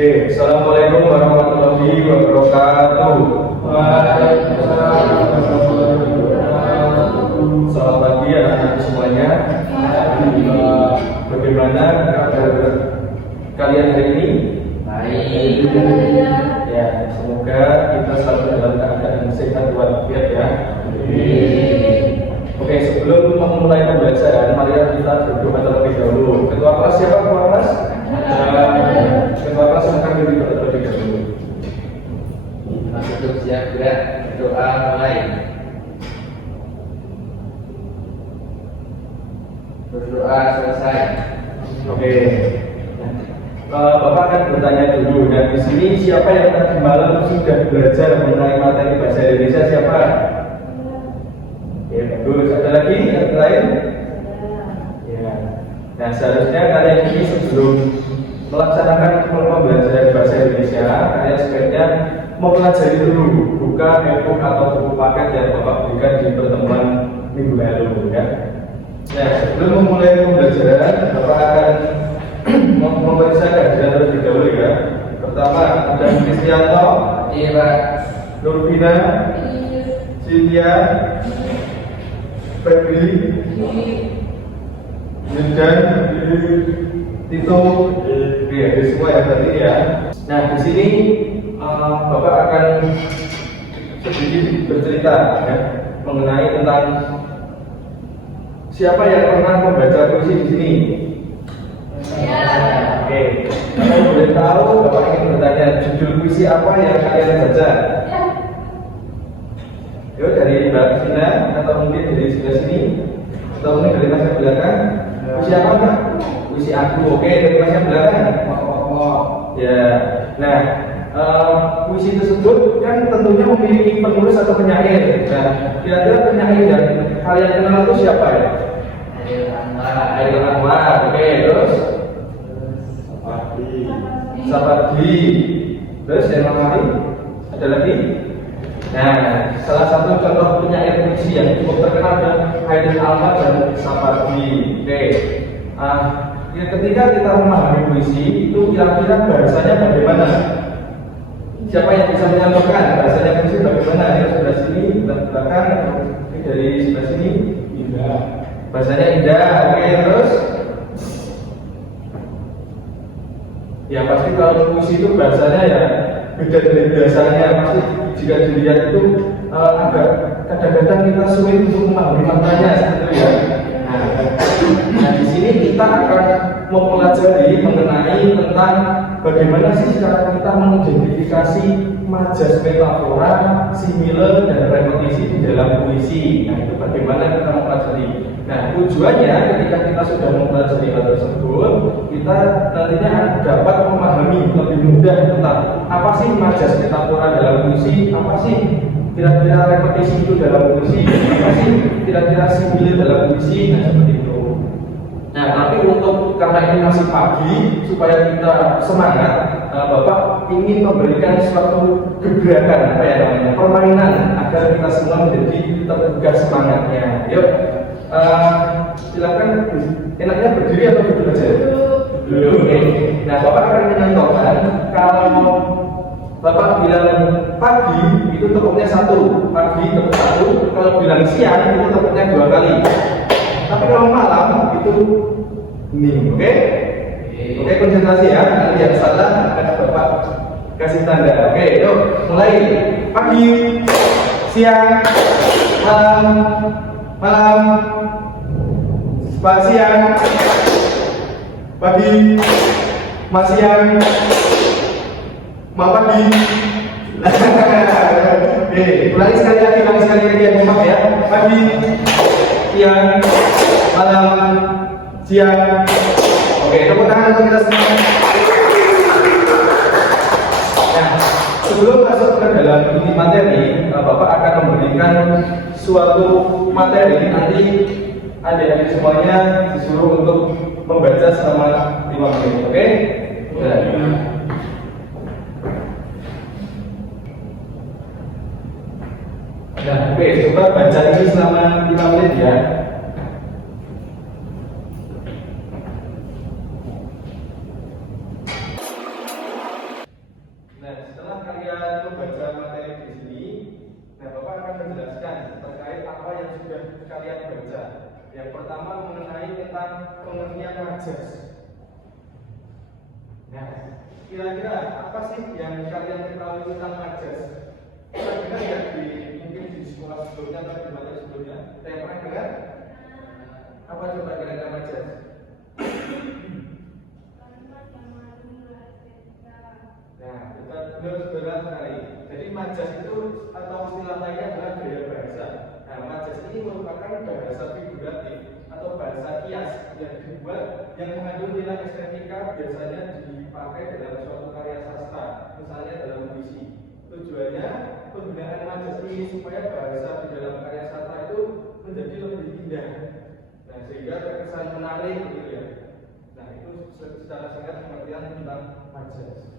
Oke, Assalamualaikum warahmatullahi wabarakatuh. Waalaikumsalam warahmatullahi wabarakatuh. Selamat pagi anak-anak semuanya. Bagaimana kabar kalian hari ini? Baik. Ya, semoga kita selalu dalam keadaan sehat walafiat ya. Oke, sebelum memulai pembelajaran, mari kita berdoa terlebih dahulu. Ketua kelas siapa ketua kelas? Ketua kelas akan berdoa terlebih dahulu. Masuk siap gerak doa mulai. Berdoa selesai. Oke. Bapak akan bertanya dulu. Dan di sini siapa yang tadi malam sudah belajar mengenai materi bahasa Indonesia siapa? Ya, bagus. Ada lagi yang lain? Ya. Nah, seharusnya kalian ini sebelum melaksanakan pembelajaran bahasa Indonesia, kalian sebaiknya mempelajari dulu buka e-book atau buku paket yang Bapak berikan di pertemuan minggu lalu ya. Nah, sebelum memulai pembelajaran, Bapak akan memeriksa kajian terlebih dahulu ya. Pertama, ada Kristianto, Iya Pak. Nurvina, Cynthia, Febri, Yudan, Tito, ya, di semua yang tadi ya. Nah, di sini Bapak akan sedikit bercerita ya, mengenai tentang siapa yang pernah membaca puisi di sini. Oke, kalau boleh tahu, Bapak ingin bertanya judul puisi apa yang kalian baca? Yuk, dari Mbak Sina atau mungkin dari sebelah sini atau mungkin dari masa belakang. Puisi apa Mbak? Puisi aku. Oke, dari masa belakang. Ya, nah puisi tersebut kan tentunya memiliki penulis atau penyair. Nah, kira-kira penyair yang kalian kenal itu siapa ya? Aidil Anwar. Oke, terus Sapardi. Terus yang lain ada lagi? Nah, salah satu contoh penyair puisi yang cukup terkenal adalah Aidil Anwar dan Sapardi. Oke, ya, ketika kita memahami puisi itu kira-kira bahasanya bagaimana? Siapa yang bisa menyampaikan bahasanya puisi bagaimana? Ini sebelah sini, sebelah belakang, atau dari sebelah sini? Indah. Bahasanya indah. Oke, terus? Ya pasti kalau puisi itu bahasanya ya beda dari biasanya. Pasti jika dilihat itu agak kadang-kadang kita sulit untuk memahami maknanya seperti itu ya. Nah, di sini kita akan mempelajari mengenai tentang bagaimana sih cara kita mengidentifikasi majas, metafora, simile, dan repetisi di dalam puisi. Nah, itu bagaimana kita mempelajari. Nah, tujuannya ketika kita sudah mempelajari hal tersebut, kita nantinya dapat memahami lebih mudah tentang apa sih majas, metafora dalam puisi, apa sih kira-kira repetisi itu dalam puisi, apa sih kira-kira simile dalam puisi, nah seperti itu. Nah, tapi untuk karena ini masih pagi, supaya kita semangat, Bapak ingin memberikan suatu gebrakan, apa ya namanya, permainan agar kita semua menjadi tergugah semangatnya. Yuk, silakan. Enaknya berdiri atau duduk aja? Duduk. Oke. Nah, Bapak akan mencontohkan kalau Bapak bilang pagi itu tepuknya satu, pagi tepuk satu. Kalau bilang siang itu tepuknya 2 kali. Tapi kalau malam itu ini, oke? Oke, konsentrasi ya. Nanti yang salah akan Bapak kasih tanda. Oke, yuk mulai. Pagi, siang, malam, siang, pagi, siang, pagi. Oke, ulangi sekali lagi yang kompak ya. Pagi, siang, malam, siang. Oke, tepuk tangan untuk kita semua. Nah, sebelum masuk ke dalam inti materi, Bapak akan memberikan suatu materi. Nanti adik-adik semuanya disuruh untuk membaca selama 5 menit. Oke? Nah, oke, coba baca ini selama 5 menit ya. terkait apa yang sudah kalian baca. Yang pertama mengenai tentang pengertian majas. Nah, kira-kira apa sih yang kalian ketahui tentang majas? Pernah dengar ya mungkin di sekolah sebelumnya atau di materi sebelumnya? Saya pernah dengar? Apa coba kira-kira majas? Nah, benar sekali. Jadi majas itu atau istilah lainnya adalah gaya bahasa. Nah, majas ini merupakan bahasa figuratif atau bahasa kias yang dibuat yang mengandung nilai estetika, biasanya dipakai dalam suatu karya sastra, misalnya dalam puisi. Tujuannya penggunaan majas ini supaya bahasa di dalam karya sastra itu menjadi lebih indah. Nah, sehingga terkesan menarik gitu ya. Nah, itu secara singkat pengertian tentang majas.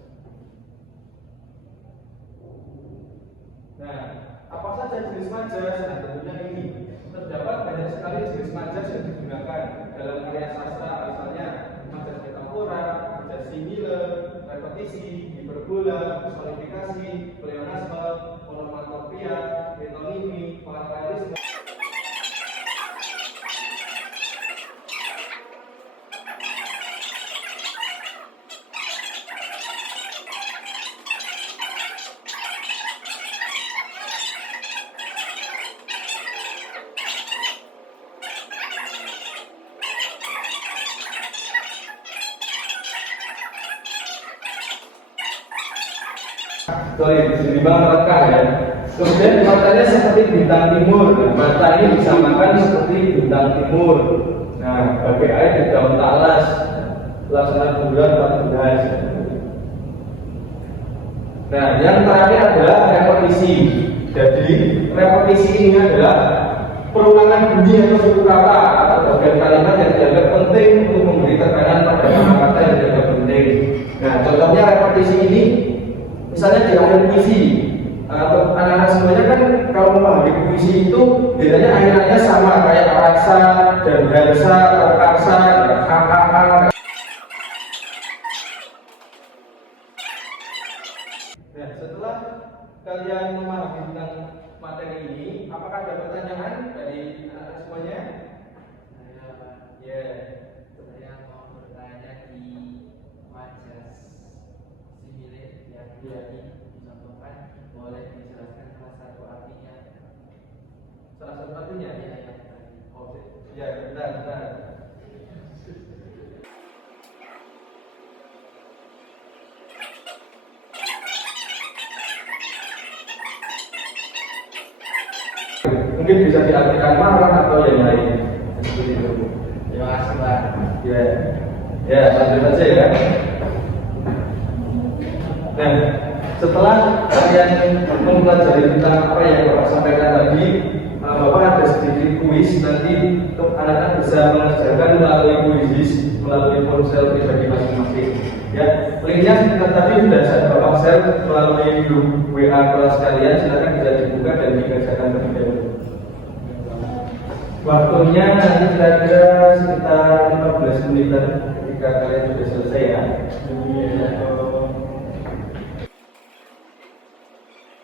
Nah, apa saja jenis majas? Nah, tentunya ini terdapat banyak sekali jenis majas yang digunakan dalam karya sastra, misalnya majas metafora, majas simile, repetisi, hiperbola, personifikasi, pleonasme, onomatopia, metonimi, paralelisme. Di bawah mata ya. Kemudian matanya seperti bintang timur. Nah, mata ini disamakan seperti bintang timur. Nah, bagai air di daun talas, pelaksanaan bulan 14. Nah, yang terakhir adalah repetisi. Jadi, repetisi ini adalah perulangan bunyi atau suku kata atau bagian kalimat yang dianggap penting untuk memberi tekanan pada kata yang dianggap penting. Nah, contohnya repetisi ini misalnya di akhir puisi, anak-anak semuanya kan kalau memahami puisi itu biasanya akhirannya sama kayak rasa dan dansa atau karsa, kakak. Nah, setelah kalian memahami tentang materi ini, apakah ada pertanyaan dari anak-anak semuanya? Saya Pak. Ya. Saya mau bertanya di majas simile yang tadi dicontohkan, boleh dijelaskan salah satu artinya? Salah satu artinya? Ya. Oh, ya, benar. Mungkin bisa diartikan marah atau yang lain. Seperti itu. Terima kasih Pak. Ya, lanjut aja ya. Nah, setelah kalian mempelajari tentang apa yang Bapak sampaikan tadi, Bapak ada sedikit kuis nanti untuk anak-anak bisa mengerjakan melalui kuis melalui ponsel pribadi masing-masing. Ya, linknya seperti tadi sudah saya Bapak share melalui grup WA kelas kalian. Silakan bisa dibuka dan dikerjakan terlebih dahulu. Waktunya nanti kira-kira sekitar 15 menitan ketika kalian sudah selesai ya.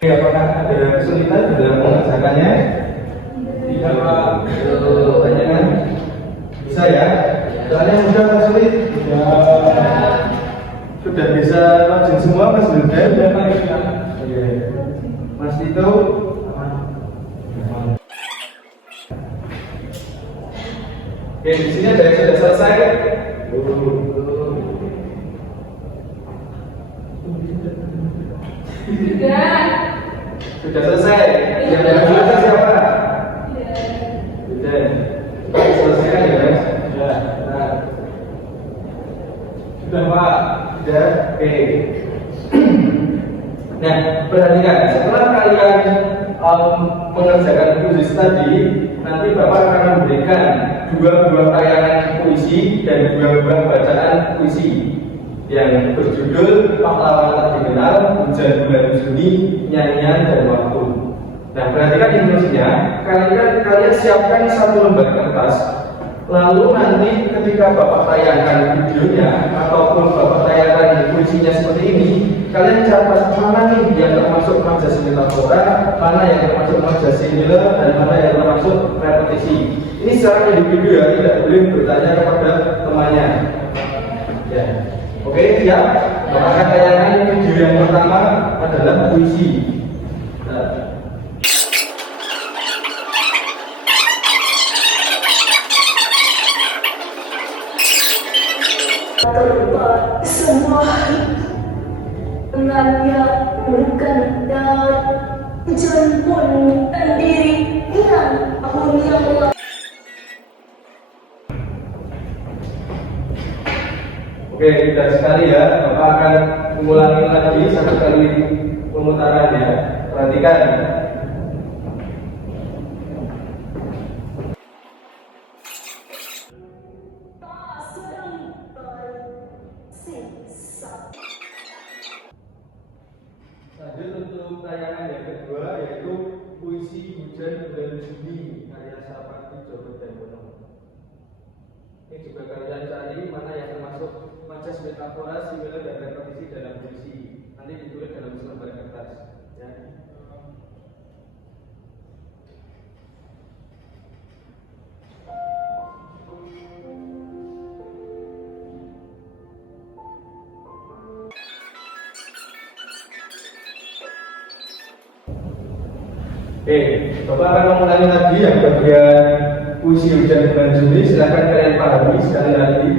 Apakah ada kesulitan dalam mengerjakannya? Tidak Pak. Pertanyaan bisa ya? Soalnya mudah atau sulit? Sudah bisa rajin semua Mas Wilda? Sudah Pak. Mas Tito? Oke, di sini ada yang sudah selesai. Sudah selesai. Yang belum selesai siapa? Sudah. Selesai ya Mas? Sudah. Nah. Sudah Pak. Sudah. Oke. Nah, perhatikan. Setelah kalian mengerjakan kuis tadi, nanti Bapak akan memberikan 2 buah tayangan puisi dan 2 buah bacaan puisi yang berjudul Pahlawan Tak Dikenal, Hujan Bulan Juni, Nyanyian dan Waktu. Nah, perhatikan instruksinya. Kalian siapkan 1 lembar kertas. Lalu nanti ketika Bapak tayangkan videonya ataupun Bapak tayangkan puisinya seperti ini, kalian catat mana nih yang termasuk majas metafora, mana yang termasuk majas similar, dan mana yang termasuk repetisi. Ini secara individu ya, tidak boleh bertanya kepada temannya. Ya, oke, siap. Maka tayangan video yang pertama adalah puisi. Nah. Terbuat semua dengannya berkenan hujan pun sendiri dengan tahun yang lalu. Oke, mudah sekali ya. Bapak akan mengulangi lagi satu kali pemutaran ya. Perhatikan. Lanjut untuk tayangan yang kedua yaitu puisi Hujan Bulan Juni karya Sarpati Djoko Damono. Ini juga kalian cari mana yang termasuk majas metafora, similar dan repetisi dalam puisi. Nanti ditulis dalam selembar kertas. Ya. Oke, Bapak akan mengulangi lagi yang bagian puisi Hujan Bulan Juni. Silahkan kalian pahami sekali lagi.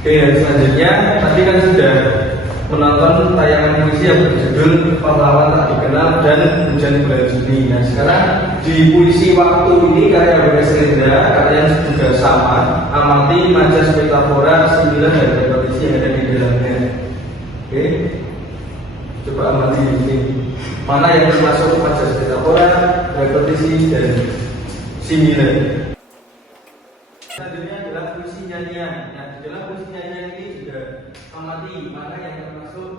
Oke, selanjutnya tadi kan sudah menonton tayangan puisi yang berjudul Pahlawan Tak Dikenal dan Hujan Bulan Juni. Nah, sekarang di puisi waktu ini karya W.S. Rendra, kalian juga sama, amati majas metafora, similar dan repetisi yang ada di dalamnya. Oke, coba amati ini. Mana yang termasuk majas metafora, repetisi dan similar. Selanjutnya adalah puisi nyanyian. Nah, di dalam puisi nyanyian ini juga amati mana yang termasuk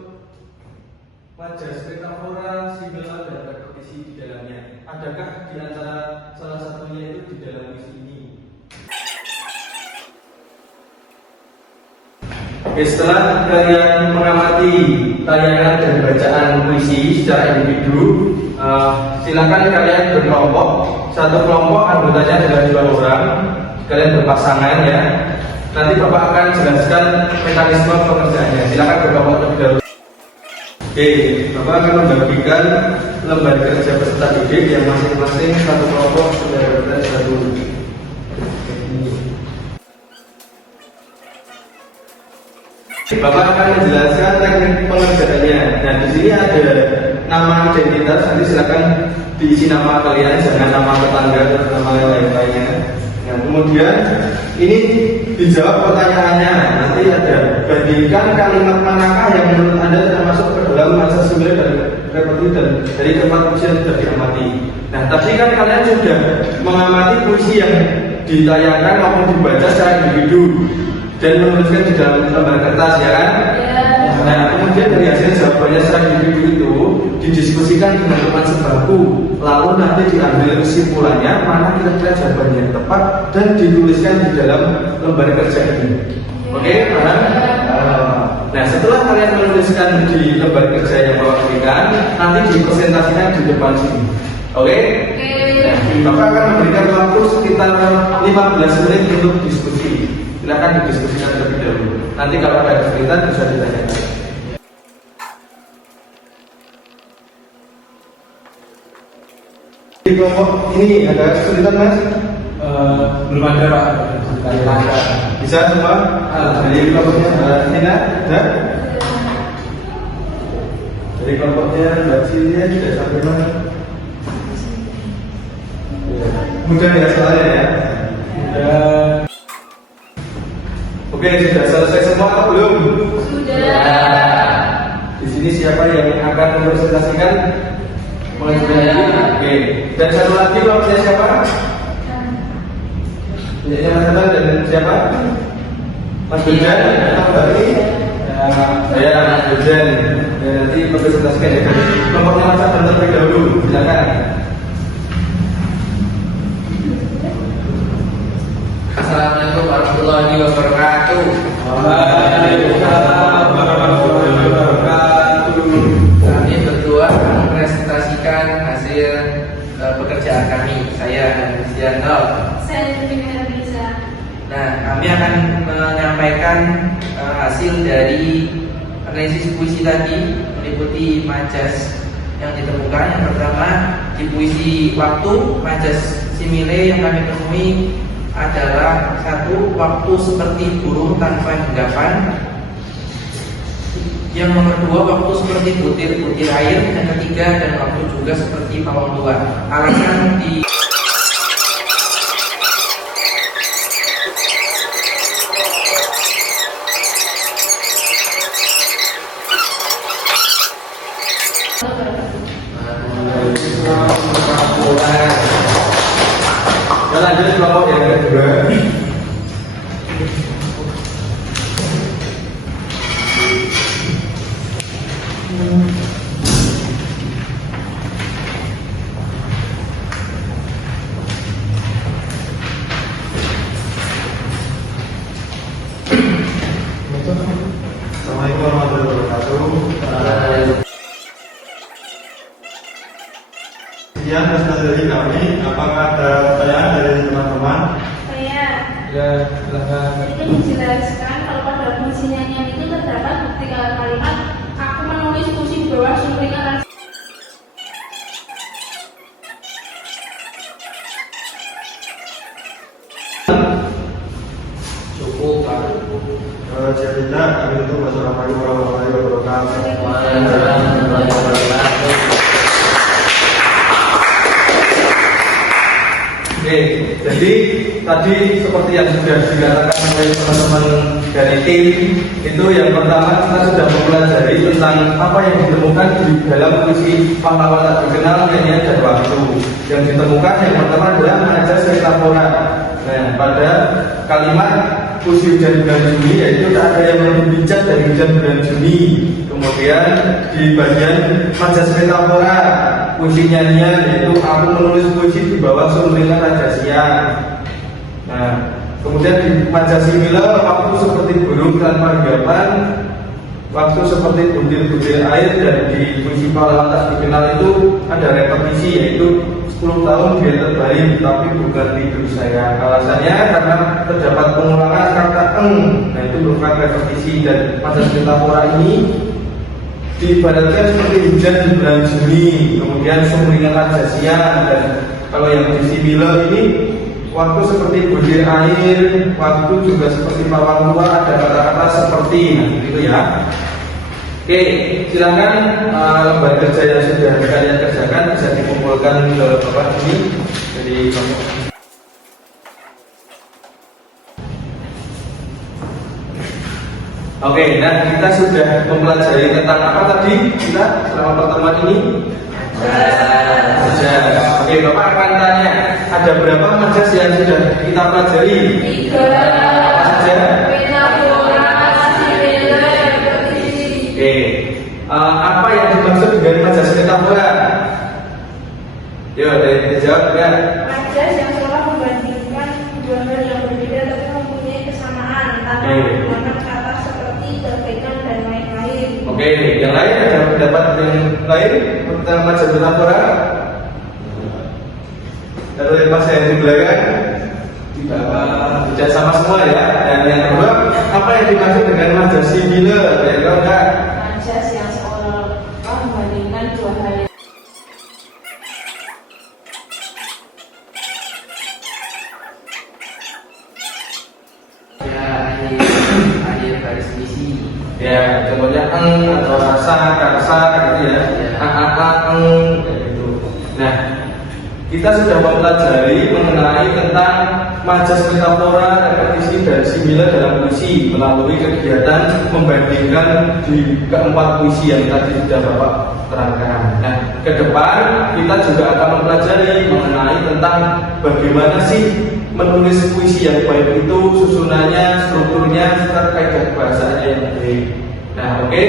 majas metafora, similar dan repetisi di dalamnya. Adakah di antara salah satunya itu di dalam puisi ini? Oke, setelah kalian mengamati tayangan dan bacaan puisi secara individu, silakan kalian berkelompok. Satu kelompok anggotanya adalah 2 orang. Kalian berpasangan ya. Nanti Bapak akan jelaskan mekanisme pekerjaannya. Silakan berkelompok terlebih dahulu. Oke, Bapak akan membagikan lembar kerja peserta didik yang masing-masing satu kelompok sudah berada satu. Bapak akan menjelaskan teknik pengerjaannya. Nah, di sini ada nama identitas. Nanti silakan diisi nama kalian, jangan nama tetangga atau nama lain-lainnya. Nah, kemudian ini dijawab pertanyaannya. Nanti ada bandingkan kalimat manakah yang menurut Anda termasuk ke dalam masa similar dan repetisi dan dari tempat puisi yang sudah diamati. Nah, tadi kan kalian sudah mengamati puisi yang ditayangkan maupun dibaca secara individu dan menuliskan di dalam lembar kertas ya kan? Nah, kemudian dari hasil jawabannya secara individu itu didiskusikan dengan teman sebaku, lalu nanti diambil kesimpulannya mana kira-kira jawaban yang tepat dan dituliskan di dalam lembar kerja ini. Oke, paham? Nah, setelah kalian menuliskan di lembar kerja yang Bapak berikan, nanti dipresentasikan di depan sini. Oke? Nah, Bapak akan memberikan waktu sekitar 15 menit untuk diskusi. Silakan didiskusikan terlebih dahulu. Nanti kalau ada kesulitan bisa ditanyakan. Di kelompok ini ada kesulitan Mas? Belum ada Pak. Bisa semua? Dari kelompoknya Nina, ada? Dari kelompoknya Mbak Cilia sudah sampai mana? Mudah ya soalnya ya? Mudah. Oke, sudah selesai semua atau belum? Sudah. Di sini siapa yang akan mempresentasikan? Oke. Dan satu lagi kelompoknya siapa? Punyanya Mas Teman dan siapa? Mas Bujan, Mas Bari, dipresentasikan ya. Kelompoknya Mas Adam terlebih dahulu, silakan. Assalamualaikum warahmatullahi wabarakatuh. Waalaikumsalam warahmatullahi wabarakatuh. Kami berdua akan mempresentasikan hasil pekerjaan kami. Saya Kristianto. Saya juga bisa. Nah, kami akan menyampaikan hasil dari analisis puisi tadi, meliputi majas yang ditemukan. Yang pertama, di puisi waktu, majas simile yang kami temui adalah satu, waktu seperti burung tanpa hinggapan. Yang nomor dua, waktu seperti butir-butir air. Dan ketiga, dan waktu juga seperti pawang luar. Alasan di Ya, lanjut kelompok yang kedua. Assalamualaikum warahmatullahi wabarakatuh. Sekian hasil dari kami. Apakah ada pertanyaan dari teman-teman? Saya Ya, silakan. itu menjelaskan kalau pada puisi nyanyian itu terdapat bukti kalimat aku menulis puisi di bawah sumringah. cukup Pak. Jika tidak, kami tutup. Wassalamualaikum warahmatullahi wabarakatuh. Waalaikumsalam warahmatullahi wabarakatuh. Oke, jadi tadi seperti yang sudah dikatakan oleh teman-teman dari tim, itu yang pertama kita sudah mempelajari tentang apa yang ditemukan di dalam puisi pahlawan tak dikenal nyanyian dan waktu. Yang ditemukan yang pertama adalah majas metafora. Nah, pada kalimat puisi hujan bulan Juni yaitu tak ada yang lebih bijak dari hujan bulan Juni. Kemudian di bagian majas metafora, puisi nyanyian yaitu aku menulis puisi di bawah sumringah Raja Siang. Nah, kemudian di majas simile, waktu seperti burung tanpa hinggapan, waktu seperti butir-butir air. Dan di puisi pahlawan tak dikenal itu ada repetisi yaitu 10 tahun dia terbaik tapi bukan tidur saya. Alasannya karena terdapat pengulangan kata eng. Nah, itu merupakan repetisi. Dan majas metafora ini diibaratkan seperti hujan di bulan Juni, kemudian sumringah Raja Siang. Dan kalau yang di simile ini waktu seperti butir air, waktu juga seperti pawang luar, ada kata-kata seperti. Nah, gitu ya. Oke, silakan lembar kerja yang sudah kalian kerjakan bisa dikumpulkan ke bapak ini. Jadi oke, nah kita sudah mempelajari tentang apa tadi kita selama pertemuan ini? Majas. Oke, bapak akan tanya, ada berapa majas yang sudah kita pelajari? 3. Apa saja? Metafora, simile, repetisi. Oke, apa yang dimaksud dengan majas metafora? Yo, ada yang dijawab ya? Majas yang seolah membandingkan dua hal yang berbeda tapi mempunyai kesamaan tanpa menggunakan kata seperti berbeda dan lain-lain. Oke, yang lain ada pendapat yang lain tentang majas metafora? Lalu yang pas saya di belakang tidak sama semua ya. Dan yang kedua, apa yang dimaksud dengan majas simile? Ya, kalau enggak? Majas yang seolah membandingkan dua hal yang Ya, akhir garis puisi. Ya, contohnya eng atau rasa, gitu ya. Eng, kayak gitu. Nah, kita sudah mempelajari mengenai tentang majas metafora, repetisi, dan simile dalam puisi melalui kegiatan membandingkan di keempat puisi yang tadi sudah Bapak terangkan. Nah, ke depan kita juga akan mempelajari mengenai tentang bagaimana sih menulis puisi yang baik itu, susunannya, strukturnya, serta kaidah bahasanya yang baik. Nah, oke.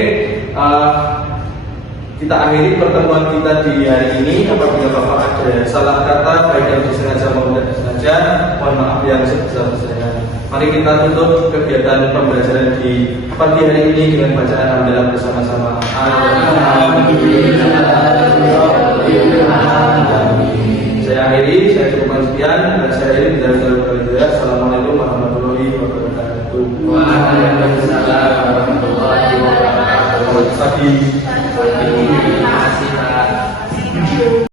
kita akhiri pertemuan kita di hari ini. Apabila Bapak ada salah kata, baik yang disengaja maupun tidak disengaja, mohon maaf yang sebesar-besarnya. Mari kita tutup kegiatan pembelajaran di pagi hari ini dengan bacaan alhamdulillah bersama-sama. Saya akhiri, saya cukupkan sekian dan saya akhiri dari Assalamualaikum warahmatullahi wabarakatuh. Waalaikumsalam warahmatullahi wabarakatuh. Selamat pagi.